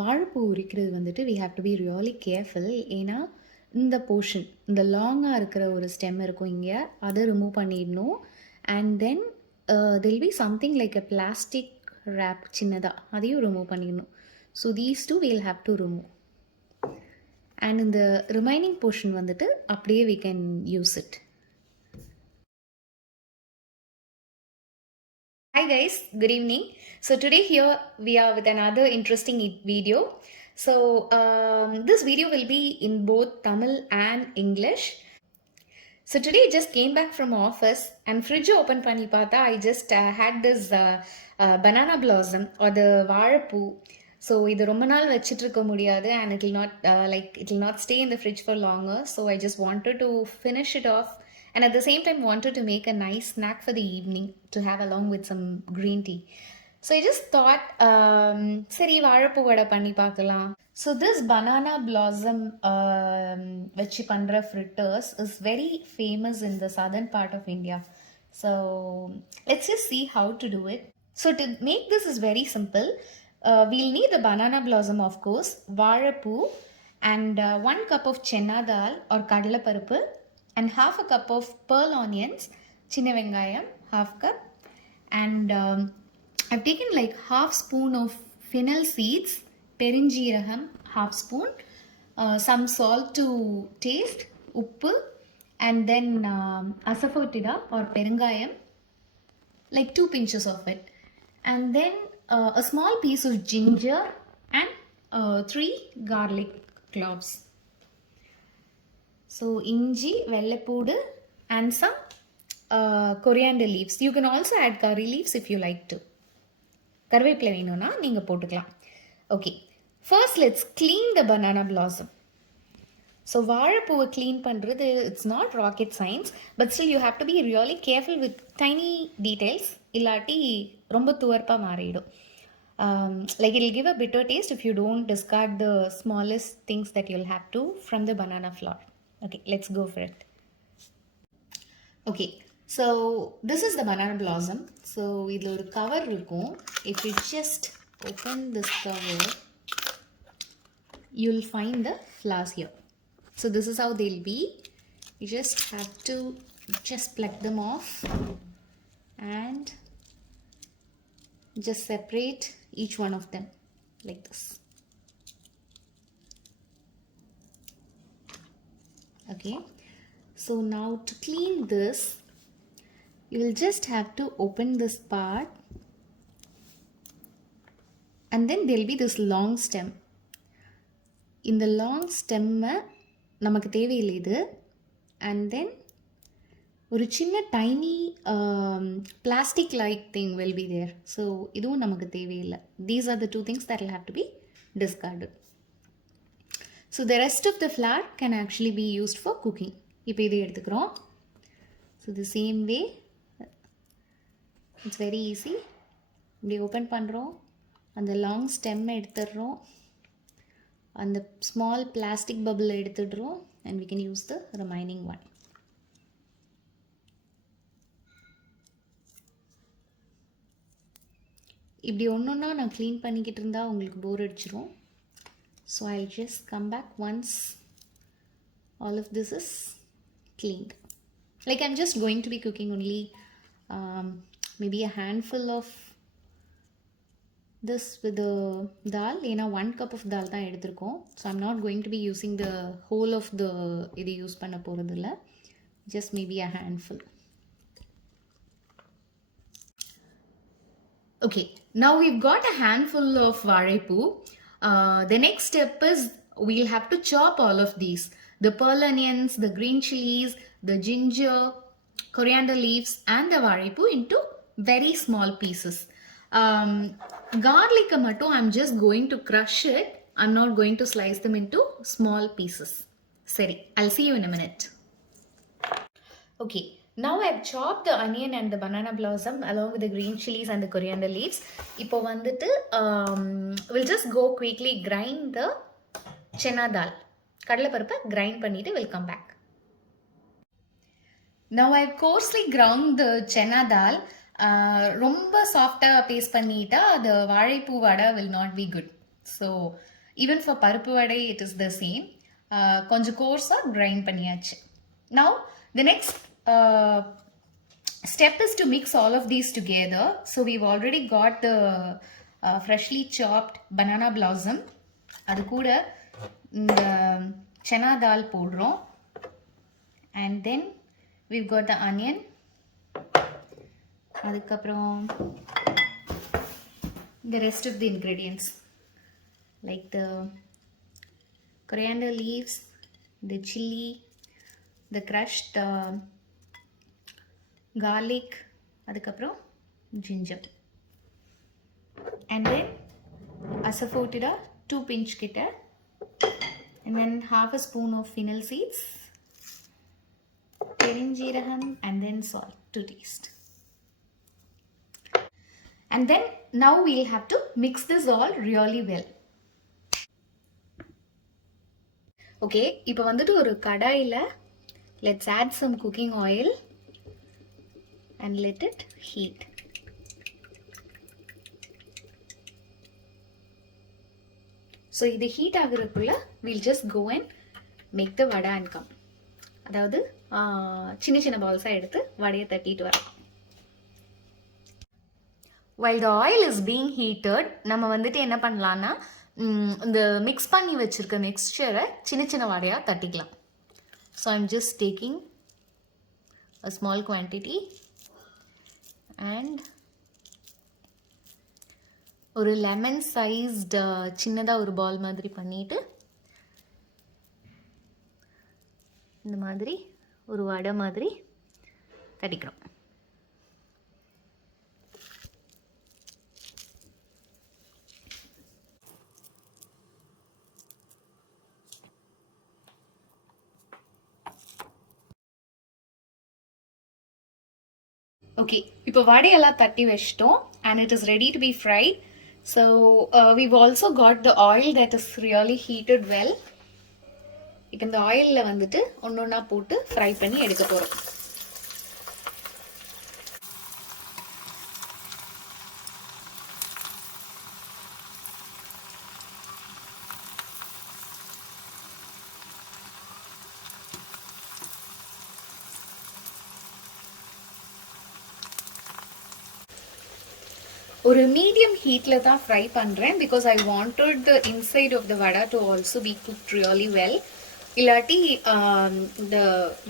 வாழைப்பூ உரிக்கிறது வந்துட்டு we have to be really careful. ஏன்னா இந்த போர்ஷன் இந்த லாங்காக இருக்கிற ஒரு ஸ்டெம் இருக்கும் இங்கே, அதை ரிமூவ் பண்ணிடணும். And then there'll be something like a plastic wrap சின்னதாக, அதையும் ரிமூவ் பண்ணிடணும். So these two we'll have to remove. And இந்த ரிமைனிங் போர்ஷன் வந்துட்டு அப்படியே we can use it. Hi guys, good evening. So today here we are with another interesting video. So this video will be in both Tamil and English. So today I just came back from office and fridge open panni paatha, I just had this banana blossom or the vaazhapoo. So இது ரொம்ப நாள் வச்சிட்டு இருக்க முடியாது and it will not stay in the fridge for longer. So I just wanted to finish it off and at the same time wanted to make a nice snack for the evening to have along with some green tea. So I just thought சரி வாழைப்பூ வடை பண்ணி பார்க்கலாம். So this banana blossom வச்சு பண்ற fritters is very famous in the southern part of India. So let's just see how to do it. So to make this is very simple. We'll need the banana blossom, of course, vaazhapoo, and 1 cup of chena dal or kadala paruppu, and half a cup of pearl onions, chinna vengayam, half cup, and I've taken like half spoon of fennel seeds, perinjeeragam, half spoon, some salt to taste, uppu, and then asafoetida or perungayam, like 2 pinches of it, and then a small piece of ginger and 3 garlic cloves. So inji, vellepoodu and some coriander leaves. You can also add curry leaves if you like to. கருவேப்பிலை வேணும்னா நீங்கள் போட்டுக்கலாம். Okay, first let's clean the banana blossom. So வாழைப்பூவை clean பண்ணுறது it's not rocket science, but still you have to be really careful with tiny details, இல்லாட்டி ரொம்ப துவர்ப்பாக மாறிடும். Like it will give a bitter taste if you don't discard the smallest things that you'll have to from the banana flour. Okay, let's go for it. Okay, so this is the banana blossom. So இதில் ஒரு கவர் இருக்கும். If you just open this cover, you'll find the flowers here. So this is how they'll be. You just have to just pluck them off and just separate each one of them like this. Okay, so now to clean this, you will just have to open this part and then there will be this long stem. In the long stem நமக்கு தேவையில்லை இது, and then ஒரு சின்ன tiny plastic like thing will be there. So இதுவும் நமக்கு தேவையில்லை. These are the 2 things that will have to be discarded. So the rest of the flour can actually be used for cooking. இப்போ இது எடுத்துக்கிறோம். So the same way, it's very easy. இப்படி open பண்ணுறோம், அந்த long ஸ்டெம்மை எடுத்துடுறோம், அந்த small plastic bubble எடுத்துடுறோம், and we can use the remaining one. இப்படி ஒன்றொன்னா நான் க்ளீன் பண்ணிக்கிட்டு இருந்தால் உங்களுக்கு போர் அடிச்சிடும். So I just come back once all of this is cleaned. Like I'm just going to be cooking only maybe a handful of this with the dal. ஏன்னா 1 cup of dal தான் எடுத்திருக்கோம். So I'm not going to be using the whole of the இது யூஸ் பண்ண போகிறது இல்லை, just maybe a handful. Okay, now we've got a handful of vaazhapoo. The next step is we'll have to chop all of these. The pearl onions, the green chilies, the ginger, coriander leaves and the vaazhapoo into very small pieces. Garlic mattum I'm just going to crush it. I'm not going to slice them into small pieces. Seri, I'll see you in a minute. Okay, now I've chopped the onion and the banana blossom along with the green chilies and the coriander leaves. இப்போ வந்துட்டு we'll just go quickly grind the chena dal. கடலை பருப்பை grind பண்ணிட்டு we'll come back. Now I've coarsely ground the chena dal. ரொம்ப சாஃப்டாக பேஸ்ட் பண்ணிட்டா the வாழைப்பூ வடை will not be good. So even for பருப்பு வடை இட் இஸ் த சேம். கொஞ்சம் கோர்ஸாக கிரைண்ட் பண்ணியாச்சு. Now the next step is to mix all of these together. So we've already got the freshly chopped banana blossom. அது கூட இந்த chana dal போடுறோம். And then we've got the onion. அதுக்கப்புறம் the rest of the ingredients like the coriander leaves, the chili, the crushed garlic, அதுக்கப்புறம் ginger, and then asafoetida 2 pinch கிட்ட, and then half a spoon of fennel seeds, perinjeeragam, and then salt to taste. And then now we'll have to mix this all really well. Okay, இப்போ வந்துட்டு ஒரு கடாயில let's add some cooking oil and let it heat. So இது heat ஆகுறதுக்குள்ள we'll just go and make the vada and come. அதாவது சின்ன சின்ன பால்ஸாக எடுத்து வடையை தட்டிட்டு வரலாம். While the oil is being heated, நம்ம வந்துட்டு என்ன பண்ணலான்னா இந்த மிக்ஸ் பண்ணி வச்சுருக்க மிக்ஸ்சரை சின்ன சின்ன வடையாக தட்டிக்கலாம். So I'm just taking a small quantity and ஒரு லெமன் சைஸ்டு சின்னதாக ஒரு பால் மாதிரி பண்ணிவிட்டு இந்த மாதிரி ஒரு வடை மாதிரி தட்டிக்கிறோம். ஓகே, இப்போ வடையெல்லாம் தட்டி வச்சிட்டோம் and it is ready to be fried. So we've also got the oil that is really heated well. இப்போ இந்த ஆயிலில் வந்துட்டு ஒன்று ஒன்றா போட்டு ஃப்ரை பண்ணி எடுக்க போகிறோம். ஒரு மீடியம் ஹீட்டில் தான் ஃப்ரை பண்ணுறேன் because I wanted the inside of the vada to also be cooked really well. இல்லாட்டி இந்த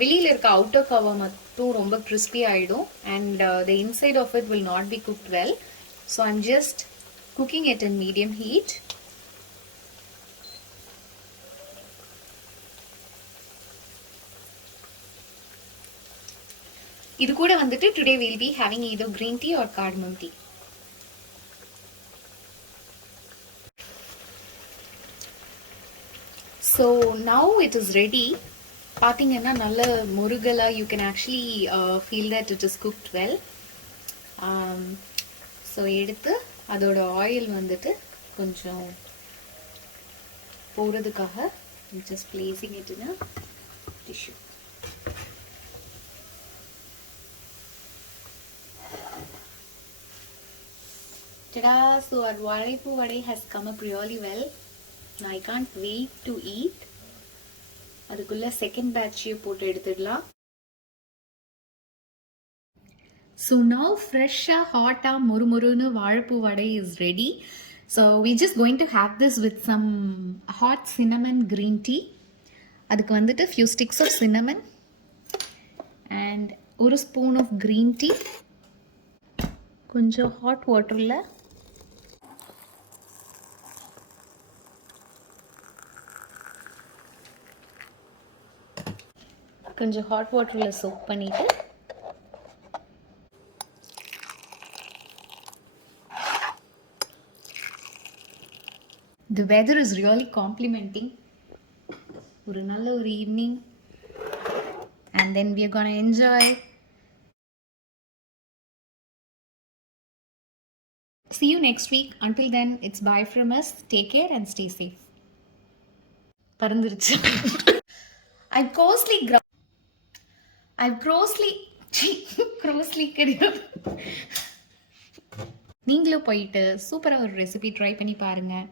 வெளியில் இருக்க அவுட்டர் கவர் மட்டும் ரொம்ப கிறிஸ்பி ஆகிடும் and the inside of it will not be cooked well. So I'm just cooking it in medium heat. இது கூட வந்துட்டு today will be having either green tea or cardamom tea. So now it is ready. பார்த்தீங்கன்னா நல்ல முருகலாக you can actually feel that it is cooked well. So எடுத்து அதோட ஆயில் வந்துட்டு கொஞ்சம் போகிறதுக்காக just placing it in a tissue. Ta-da! So our வாழைப்பூ வடை has come up really well. Now I can't wait to eat. அதுக்குள்ள செகண்ட் பேட்சையும் போட்டு எடுத்துடலாம். So now ஃப்ரெஷ்ஷாக ஹாட்டாக முறுமுறுன்னு வாழைப்பூ வடை is ready. So we're just going to have this with some hot cinnamon green tea. அதுக்கு வந்துட்டு few sticks of cinnamon and ஒரு spoon of green tea. கொஞ்சம் hot waterல கொஞ்சம் ஹாட் வாட்டரில் சோக் பண்ணிவிட்டு the weather is really complimenting. ஒரு நல்ல ஒரு evening and then we are going to enjoy. See you next week. Until then, it's bye from us. Take care and stay safe. பறந்துருச்சு. க்ரோஸ்லி கிடையாது. நீங்களும் போயிட்டு சூப்பராக ஒரு ரெசிபி ட்ரை பண்ணி பாருங்கள்.